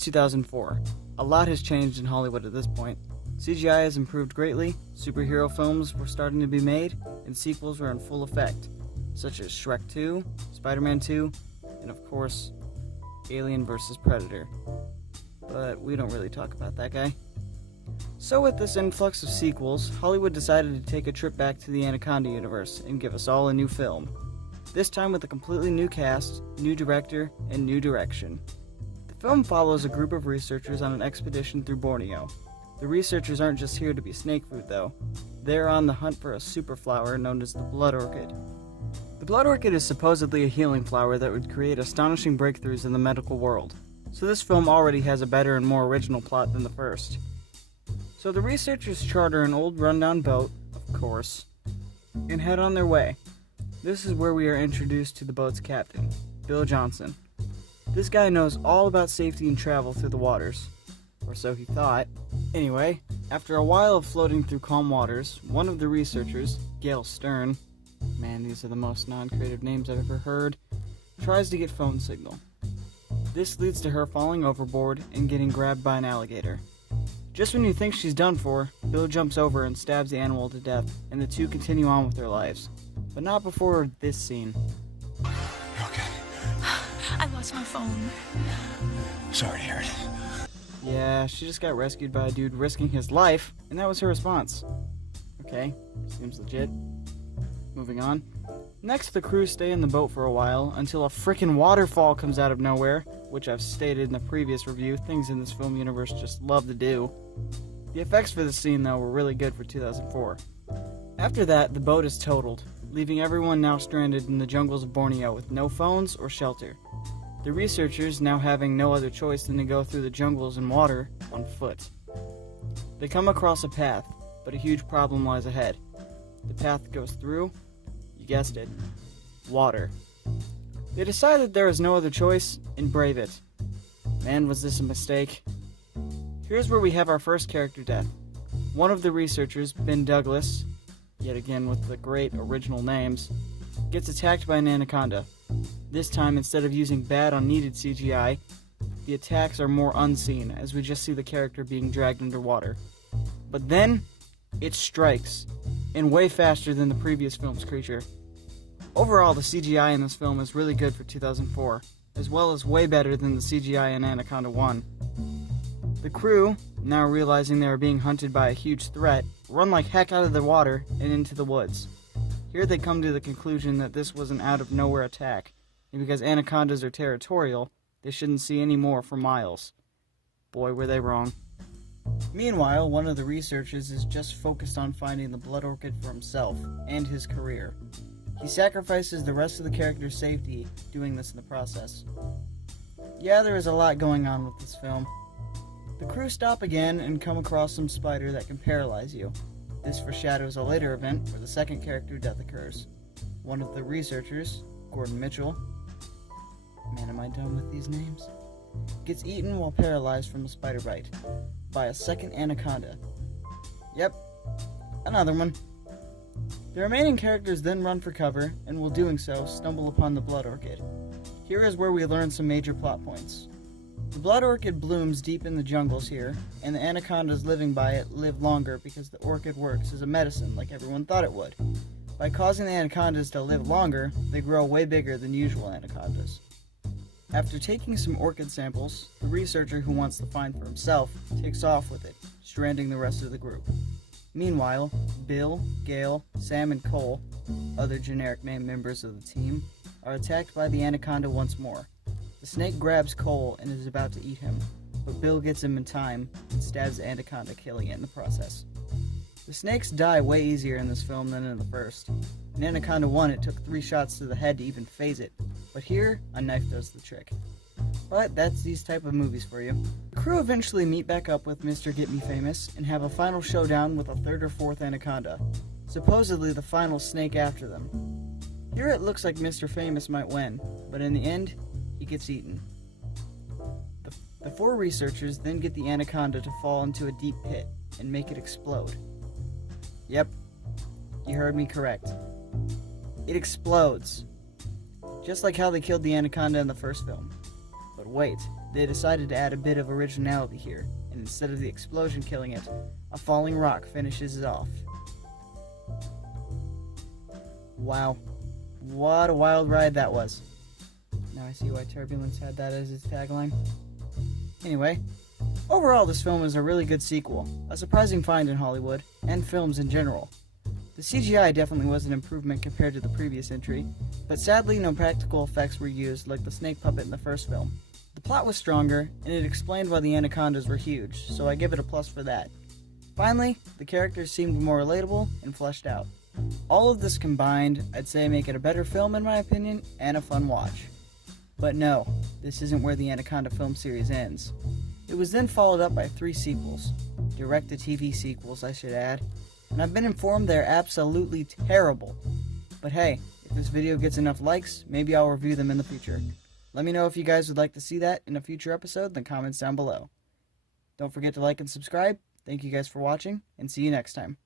is 2004. A lot has changed in Hollywood at this point. CGI has improved greatly, superhero films were starting to be made, and sequels were in full effect, such as Shrek 2, Spider-Man 2, and of course, Alien vs. Predator. But we don't really talk about that guy. So with this influx of sequels, Hollywood decided to take a trip back to the Anaconda universe and give us all a new film. This time with a completely new cast, new director, and new direction. The film follows a group of researchers on an expedition through Borneo. The researchers aren't just here to be snake food though. They're on the hunt for a superflower known as the blood orchid. The blood orchid is supposedly a healing flower that would create astonishing breakthroughs in the medical world. So this film already has a better and more original plot than the first. So the researchers charter an old rundown boat, of course, and head on their way. This is where we are introduced to the boat's captain, Bill Johnson. This guy knows all about safety and travel through the waters. Or so he thought. Anyway, after a while of floating through calm waters, one of the researchers, Gail Stern, man, these are the most non-creative names I've ever heard, tries to get phone signal. This leads to her falling overboard and getting grabbed by an alligator. Just when you think she's done for, Bill jumps over and stabs the animal to death, and the two continue on with their lives. But not before this scene. You okay? I lost my phone. Sorry to hear it. Yeah, she just got rescued by a dude risking his life, and that was her response. Okay, seems legit. Moving on. Next, the crew stay in the boat for a while until a frickin' waterfall comes out of nowhere, which I've stated in the previous review, things in this film universe just love to do. The effects for this scene, though, were really good for 2004. After that, the boat is totaled, leaving everyone now stranded in the jungles of Borneo with no phones or shelter. The researchers now having no other choice than to go through the jungles and water on foot. They come across a path, but a huge problem lies ahead. The path goes through, you guessed it, water. They decide that there is no other choice and brave it. Man, was this a mistake. Here's where we have our first character death. One of the researchers, Ben Douglas, yet again with the great original names, gets attacked by an anaconda. This time, instead of using bad unneeded CGI, the attacks are more unseen, as we just see the character being dragged underwater. But then, it strikes, and way faster than the previous film's creature. Overall, the CGI in this film is really good for 2004, as well as way better than the CGI in Anaconda 1. The crew, now realizing they are being hunted by a huge threat, run like heck out of the water and into the woods. Here they come to the conclusion that this was an out-of-nowhere attack, and because anacondas are territorial, they shouldn't see any more for miles. Boy, were they wrong. Meanwhile, one of the researchers is just focused on finding the blood orchid for himself and his career. He sacrifices the rest of the character's safety doing this in the process. Yeah, there is a lot going on with this film. The crew stop again and come across some spider that can paralyze you. This foreshadows a later event where the second character death occurs. One of the researchers, Gordon Mitchell, man am I dumb with these names, gets eaten while paralyzed from a spider bite by a second anaconda. Yep, another one. The remaining characters then run for cover, and while doing so, stumble upon the blood orchid. Here is where we learn some major plot points. The blood orchid blooms deep in the jungles here, and the anacondas living by it live longer because the orchid works as a medicine like everyone thought it would. By causing the anacondas to live longer, they grow way bigger than usual anacondas. After taking some orchid samples, the researcher who wants the find for himself takes off with it, stranding the rest of the group. Meanwhile, Bill, Gail, Sam, and Cole, other generic name members of the team, are attacked by the anaconda once more. The snake grabs Cole and is about to eat him, but Bill gets him in time and stabs the anaconda, killing it in the process. The snakes die way easier in this film than in the first. In Anaconda 1, it took 3 shots to the head to even phase it, but here, a knife does the trick. But that's these type of movies for you. The crew eventually meet back up with Mr. Get Me Famous and have a final showdown with a third or fourth anaconda, supposedly the final snake after them. Here it looks like Mr. Famous might win, but in the end, he gets eaten. The 4 researchers then get the anaconda to fall into a deep pit and make it explode. Yep, you heard me correct. It explodes. Just like how they killed the anaconda in the first film. But wait, they decided to add a bit of originality here, and instead of the explosion killing it, a falling rock finishes it off. Wow. What a wild ride that was. Now I see why Turbulence had that as its tagline. Anyway, overall this film is a really good sequel, a surprising find in Hollywood, and films in general. The CGI definitely was an improvement compared to the previous entry, but sadly no practical effects were used like the snake puppet in the first film. The plot was stronger, and it explained why the Anacondas were huge, so I give it a plus for that. Finally, the characters seemed more relatable and fleshed out. All of this combined, I'd say make it a better film in my opinion, and a fun watch. But no, this isn't where the Anaconda film series ends. It was then followed up by 3 sequels. Direct-to-TV sequels, I should add. And I've been informed they're absolutely terrible. But hey, if this video gets enough likes, maybe I'll review them in the future. Let me know if you guys would like to see that in a future episode in the comments down below. Don't forget to like and subscribe. Thank you guys for watching, and see you next time.